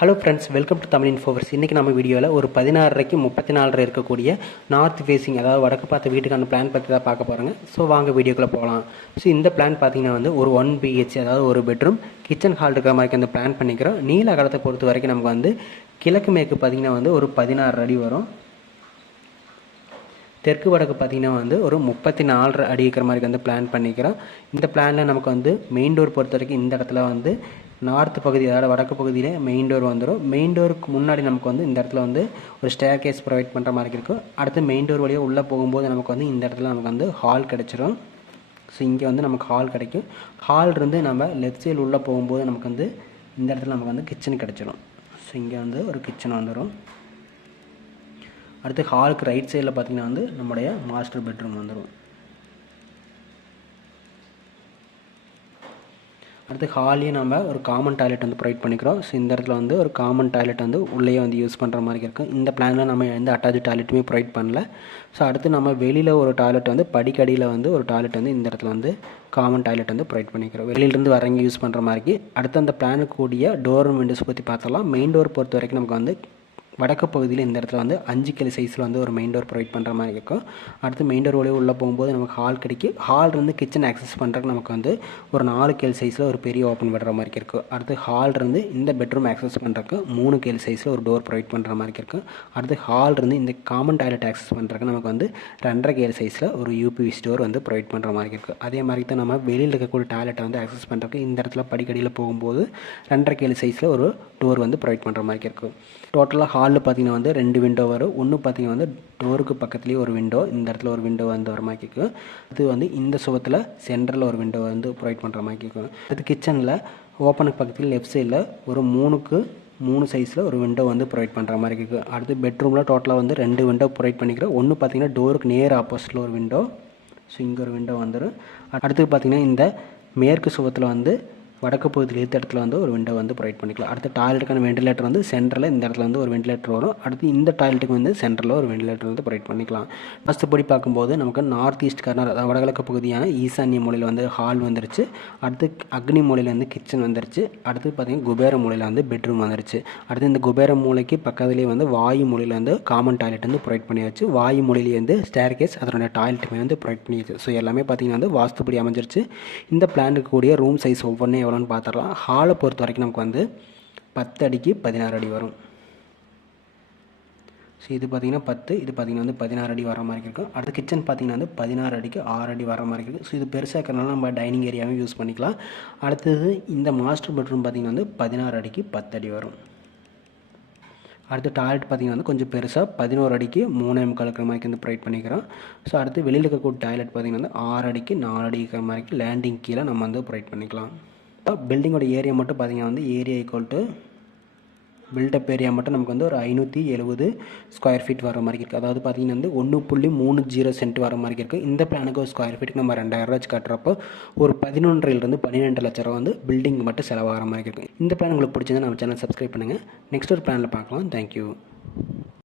Hello friends welcome to Tamil Infoverse இன்றைக்கி நம்ம வீடியோவில் ஒரு பதினாறரைக்கு முப்பத்தி நாலரை இருக்கக்கூடிய நார்த் ஃபேஸிங் அதாவது வடக்கு பார்த்த வீட்டுக்கான பிளான் பற்றி தான் பார்க்க போகிறாங்க ஸோ வாங்க வீடியோக்குள்ளே போகலாம். ஸோ இந்த பிளான் பார்த்திங்கன்னா வந்து ஒரு ஒன் பிஹெச் அதாவது ஒரு பெட்ரூம் கிச்சன் ஹால் இருக்கிற மாதிரி அந்த பிளான் பண்ணிக்கிறோம். நீல அகலத்தை பொறுத்த வரைக்கும் நமக்கு வந்து கிழக்கு மேற்கு பார்த்தீங்கன்னா வந்து ஒரு பதினாறு அடி வரும். தெற்கு வடக்கு பார்த்திங்கன்னா வந்து ஒரு முப்பத்தி நாலரை அடி இருக்கிற மாதிரி வந்து பிளான் பண்ணிக்கிறோம். இந்த பிளானில் நமக்கு வந்து மெயின் டோர் பொறுத்த வரைக்கும் இந்த இடத்துல வந்து நார்த் பகுதி அதாவது வடக்கு பகுதியில் மெயின் டோர் வந்துடும் மெயின் டோருக்கு முன்னாடி நமக்கு வந்து இந்த இடத்துல வந்து ஒரு ஸ்டேர் கேஸ் ப்ரொவைட் பண்ணுற மாதிரி இருக்கும் அடுத்து மெயின் டோர் வழியாக உள்ளே போகும்போது நமக்கு வந்து இந்த இடத்துல நமக்கு வந்து ஹால் கிடச்சிரும். ஸோ இங்கே வந்து நமக்கு ஹால் கிடைக்கும். ஹால் இருந்து நம்ம லெஃப்ட் சைடு உள்ளே போகும்போது நமக்கு வந்து இந்த இடத்துல நமக்கு வந்து கிச்சன் கிடச்சிரும். ஸோ இங்கே வந்து ஒரு கிச்சன் வந்துடும் அடுத்து ஹாலுக்கு ரைட் சைடில் பார்த்திங்கன்னா வந்து நம்முடைய மாஸ்டர் பெட்ரூம் வந்துடும் அடுத்து ஹாலையும் நம்ம ஒரு காமன் டாய்லெட் வந்து ப்ரொவைட் பண்ணிக்கிறோம். ஸோ இந்த இடத்துல வந்து ஒரு காமன் டாய்லெட் வந்து உள்ளேயே வந்து யூஸ் பண்ணுற மாதிரி இருக்கும் இந்த பிளானில் நம்ம எந்த அட்டாச் டாய்லெட்டுமே ப்ரொவைட் பண்ணல. ஸோ அடுத்து நம்ம வெளியில் ஒரு டாய்லெட் வந்து படிக்கடியில் வந்து ஒரு டாய்லெட் வந்து இந்த இடத்துல வந்து காமன் டாய்லெட் வந்து ப்ரொவைட் பண்ணிக்கிறோம். வெளியிலேருந்து வரங்க யூஸ் பண்ணுற மாதிரி அடுத்து அந்த பிளானுக்கு கூடிய டோர் விண்டோஸ் பற்றி பார்த்தலாம் மெயின் டோர் பொறுத்த வரைக்கும் நமக்கு வந்து வடக்கு பகுதியில் இந்த இடத்துல வந்து அஞ்சு கிலோ சைஸில் வந்து ஒரு மெயின் டோர் ப்ரொவைட் பண்ணுற மாதிரி இருக்கும். அடுத்து மெயின் டோர் வழியாக உள்ளே போகும்போது நமக்கு ஹால் கிடைக்கும். ஹால் இருந்து கிச்சன் ஆக்சஸ் பண்ணுறதுக்கு நமக்கு வந்து ஒரு நாலு கேல் சைஸில் ஒரு பெரிய ஓப்பன் பண்ணுற மாதிரி இருக்கும். அடுத்து ஹால் இருந்து இந்த பெட்ரூம் ஆக்சஸ் பண்ணுறதுக்கு மூணு கேல் சைஸில் ஒரு டோர் ப்ரொவைட் பண்ணுற மாதிரி இருக்கும். அடுத்து ஹால் இருந்து இந்த காமன் டாய்லெட் ஆக்சஸ் பண்ணுறதுக்கு நமக்கு வந்து ரெண்டரை கேல் சைஸில் ஒரு யூபிவிசி டோர் வந்து ப்ரொவைட் பண்ணுற மாதிரி இருக்கும். அதே மாதிரி தான் நம்ம வெளியில் இருக்கக்கூடிய டாய்லெட்டை வந்து ஆக்சஸ் பண்ணுறதுக்கு இந்த இடத்துல படிக்கடியில் போகும்போது ரெண்டரை கேல் சைஸில் ஒரு டோர் வந்து ப்ரொவைட் பண்ணுற மாதிரி இருக்கும். டோட்டலாக ஹால் ஹாலில் பார்த்தீங்கன்னா வந்து ரெண்டு விண்டோ வரும். ஒன்று பார்த்தீங்கன்னா வந்து டோருக்கு பக்கத்துலேயே ஒரு விண்டோ இந்த இடத்துல ஒரு விண்டோ வந்து வர மாதிரி இருக்கும் அது வந்து இந்த சுவத்தில் சென்டரில் ஒரு விண்டோ வந்து ப்ரொவைட் பண்ணுற மாதிரி இருக்கும் அது கிச்சனில் ஓப்பனுக்கு பக்கத்தில் லெஃப்ட் சைடில் ஒரு மூணுக்கு மூணு சைஸில் ஒரு விண்டோ வந்து ப்ரொவைட் பண்ணுற மாதிரி இருக்குது அடுத்து பெட்ரூமில் டோட்டலாக வந்து ரெண்டு விண்டோ ப்ரொவைட் பண்ணிக்கிறோம். ஒன்று பார்த்தீங்கன்னா டோருக்கு நேர் ஆப்போசிட்டில் ஒரு விண்டோ ஸோ இங்கே ஒரு விண்டோ வந்துடும் அடுத்து பார்த்திங்கன்னா இந்த மேற்கு சுவத்தில் வந்து வடக்கு பகுதியில் இருந்த இடத்துல வந்து ஒரு விண்டோ வந்து ப்ரொவைட் பண்ணிக்கலாம். அடுத்து டாய்லெட்டுக்கான வெண்டிலேட்டர் வந்து சென்டரில் இந்த இடத்துல வந்து ஒரு வெண்டிலேட்டர் வரும். அடுத்து இந்த டாய்லெட்டுக்கு வந்து சென்டரில் ஒரு வெண்டிலேட்டர் வந்து ப்ரொவைட் பண்ணிக்கலாம். ஃபஸ்ட்டு படி பார்க்கும்போது நமக்கு நார்த் ஈஸ்ட் கார்னர் அதாவது வடகிழக்கு பகுதியான ஈசான்ய மூலையில் வந்து ஹால் வந்துருச்சு. அடுத்து அக்னி மூலையில் வந்து கிச்சன் வந்துருச்சு. அடுத்து பார்த்திங்கன்னா குபேர மூலையில் வந்து பெட்ரூம் வந்துருச்சு. அடுத்து இந்த குபேர மூலைக்கு பக்கத்துலேயே வந்து வாயு மூலையில் வந்து காமன் டாய்லெட் வந்து ப்ரொவைட் பண்ணியாச்சு. வாயு மூலையிலேயே வந்து ஸ்டேர் கேஸ் அதனுடைய டாய்லெட்டுமே வந்து ப்ரொவைட் பண்ணியாச்சு. ஸோ எல்லாமே பார்த்திங்கன்னா வந்து வாஸ்துப்படி அமைஞ்சிருச்சு. இந்த பிளானுக்கு கூடிய ரூம் சைஸ் ஒவ்வொன்றே எவ்வளோ எவ்வளோன்னு பார்த்துடலாம். ஹாலை பொறுத்த வரைக்கும் நமக்கு வந்து பத்து அடிக்கு பதினாறு அடி வரும். ஸோ இது பார்த்திங்கன்னா பத்து இது பார்த்திங்கன்னா வந்து பதினாறு அடி வர மாதிரி இருக்கும். அடுத்து கிச்சன் பார்த்திங்கன்னா வந்து பதினாறு அடிக்கு ஆறு அடி வர மாதிரி இருக்குது ஸோ இது பெருசாக இருக்கிறனால நம்ம டைனிங் ஏரியாவும் யூஸ் பண்ணிக்கலாம். அடுத்தது இந்த மாஸ்டர் பெட்ரூம் பார்த்திங்கன்னா வந்து பதினாறு அடிக்கு பத்து அடி வரும். அடுத்து டாய்லெட் பார்த்திங்கன்னா வந்து கொஞ்சம் பெருசாக பதினோரு அடிக்கு மூணே முக்கால் இருக்கிற மாதிரி வந்து ப்ரொவைட் பண்ணிக்கிறோம். ஸோ அடுத்து வெளியில் இருக்கக்கூடிய டாய்லெட் பார்த்திங்கன்னா வந்து ஆறு அடிக்கு நாலு அடி இருக்கிற மாதிரி லேண்டிங் கீழே நம்ம வந்து ப்ரொவைட் பண்ணிக்கலாம். பில்டிங்கோட ஏரியா மட்டும் பார்த்திங்கன்னா வந்து area equal to built up area மட்டும் நமக்கு வந்து ஒரு ஐநூற்றி எழுபது ஸ்கொயர் ஃபீட் வர மாதிரி இருக்குது அதாவது பார்த்திங்கன்னா வந்து ஒன்று புள்ளி மூணு ஜீரோ சென்ட் வர மாதிரி இருக்குது இந்த பிளானுக்கு ஒரு ஸ்கொயர் ஃபீட்டுக்கு நம்ம ரெண்டாயிரம் ரூபாய் கட்டுறப்போ ஒரு பதினொன்றிலிருந்து பன்னிரெண்டு லட்ச ரூபா வந்து பில்டிங் மட்டும் செலவாகிற மாதிரி இருக்குது இந்த பிளான் உங்களுக்கு பிடிச்சிருந்தா நம்ம சேனல் சப்ஸ்கிரைப் பண்ணுங்கள் நெக்ஸ்ட் ஒரு பிளானில் பார்க்கலாம். தேங்க்யூ